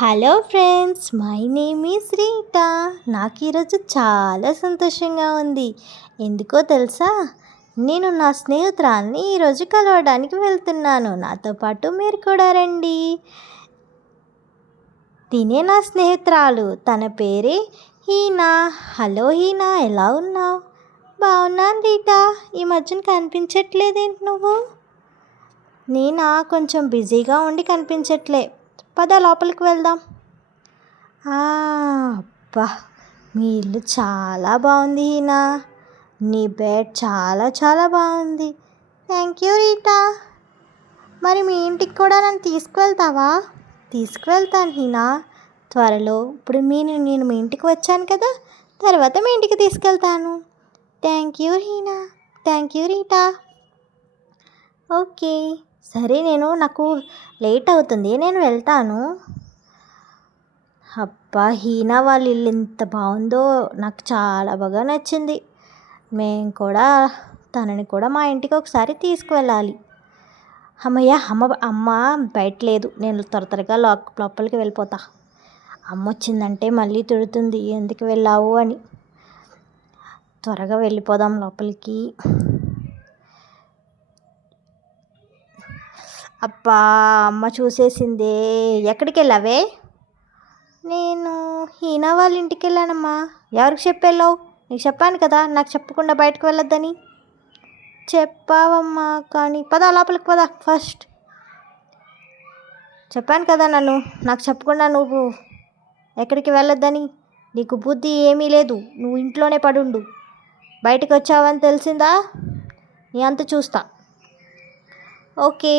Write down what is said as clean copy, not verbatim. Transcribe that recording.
Hello friends, my name is Rita. నాకు ఈరోజు చాలా సంతోషంగా ఉంది. ఎందుకో తెలుసా? నేను నా స్నేహితురాల్ని ఈరోజు కలవడానికి వెళ్తున్నాను. నాతో పాటు మీరు కూడా రండి. తినే నా స్నేహితురాలు, తన పేరే హీనా. హలో హీనా, ఎలా ఉన్నావు? బాగున్నాను రీటా. ఈ మధ్యన కనిపించట్లేదేంటి నువ్వు? నేనా కొంచెం బిజీగా ఉండి కనిపించట్లే. పద లోపలికి వెళ్దాం. అబ్బా, మీ ఇల్లు చాలా బాగుంది హీనా. నీ బెడ్ చాలా చాలా బాగుంది. Thank you Rita. మరి మీ ఇంటికి కూడా నన్ను తీసుకువెళ్తావా? తీసుకువెళ్తాను హీనా, త్వరలో. ఇప్పుడు నేను మీ ఇంటికి వచ్చాను కదా, తర్వాత మీ ఇంటికి తీసుకెళ్తాను. Thank you Heena. Thank you Rita. Okay, సరే, నాకు లేట్ అవుతుంది, నేను వెళ్తాను. అబ్బా, హీనా వాళ్ళ ఇల్లు ఎంత బాగుందో, నాకు చాలా బాగా నచ్చింది. మేము కూడా తనని కూడా మా ఇంటికి ఒకసారి తీసుకువెళ్ళాలి. అమ్మయ్య, అమ్మ బయట లేదు. నేను త్వరగా లోపలికి వెళ్ళిపోతా. అమ్మ వచ్చిందంటే మళ్ళీ తిడుతుంది, ఎందుకు వెళ్ళావు అని. త్వరగా వెళ్ళిపోదాం లోపలికి. అబ్బా, అమ్మ చూసేసిందే. ఎక్కడికి వెళ్ళావే? నేను హీనా వాళ్ళ ఇంటికి వెళ్ళానమ్మా. ఎవరికి చెప్పి వెళ్ళావు? నీకు చెప్పాను కదా, నాకు చెప్పకుండా బయటకు వెళ్ళొద్దని. చెప్పావమ్మా, కానీ పద లోపలికి పద ఫస్ట్. చెప్పాను కదా నాకు చెప్పకుండా నువ్వు ఎక్కడికి వెళ్ళొద్దని. నీకు బుద్ధి ఏమీ లేదు. నువ్వు ఇంట్లోనే పడుండు. బయటకు వచ్చావని తెలిసిందా, నీ అంత చూస్తా. ఓకే.